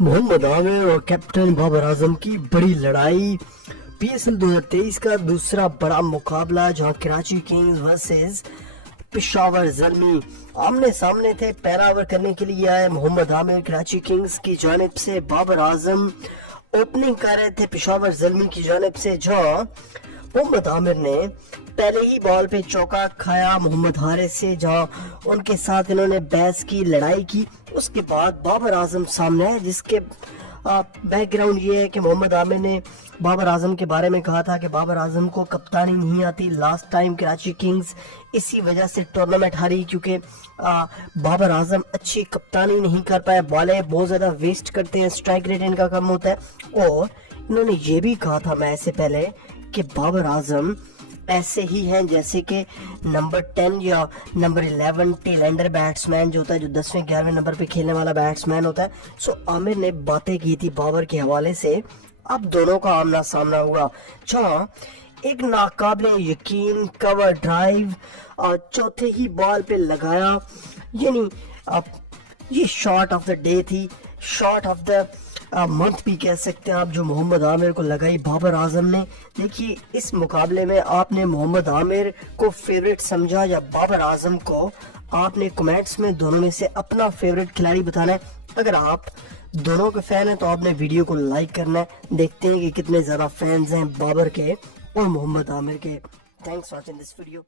मोहम्मद आमिर और कैप्टन बाबर आजम की बड़ी लड़ाई। पीएसएल 2023 का दूसरा बड़ा मुकाबला जहां कराची किंग्स वर्सेस पेशावर ज़ल्मी आमने सामने थे। पहला ओवर करने के लिए आए मोहम्मद आमिर कराची किंग्स की जानिब से, बाबर आजम ओपनिंग कर रहे थे पेशावर ज़ल्मी की जानिब से, जहां मोहम्मद आमिर ने पहले ही बॉल पे चौका खाया मोहम्मद हारिस से, जहां उनके साथ इन्होंने बहस की, लड़ाई की। उसके बाद बाबर आजम सामने आए, जिसके बैकग्राउंड ये है कि मोहम्मद आमिर ने बाबर आजम के बारे में कहा था कि बाबर आजम को कप्तानी नहीं आती। लास्ट टाइम कराची किंग्स इसी वजह से टूर्नामेंट हारी, क्योंकि बाबर आजम अच्छी कप्तानी नहीं कर पाए, बॉलें बहुत ज़्यादा वेस्ट करते हैं, स्ट्राइक रेट इनका कम होता है। और इन्होंने ये भी कहा था मैच से पहले कि बाबर आजम ऐसे ही हैं जैसे कि नंबर 10 या नंबर 11 टेल एंडर बैट्समैन जो होता है, जो 10वें 11वें नंबर पे खेलने वाला बैट्समैन होता है। सो आमिर ने बातें की थी बाबर के हवाले से। अब दोनों का आमना सामना हुआ, जहां एक नाकाबिले यकीन कवर ड्राइव चौथे ही बॉल पे लगाया, यानी ये शॉट ऑफ द डे थी, शॉट ऑफ द मंथ भी कह सकते हैं आप, जो मोहम्मद आमिर को लगाई बाबर आजम ने। देखिए, इस मुकाबले में आपने मोहम्मद आमिर को फेवरेट समझा या बाबर आजम को, आपने कमेंट्स में दोनों में से अपना फेवरेट खिलाड़ी बताना है। अगर आप दोनों के फैन हैं तो आपने वीडियो को लाइक करना है। देखते हैं कि कितने ज़्यादा फैंस हैं बाबर के और मोहम्मद आमिर के। Thanks for watching this video.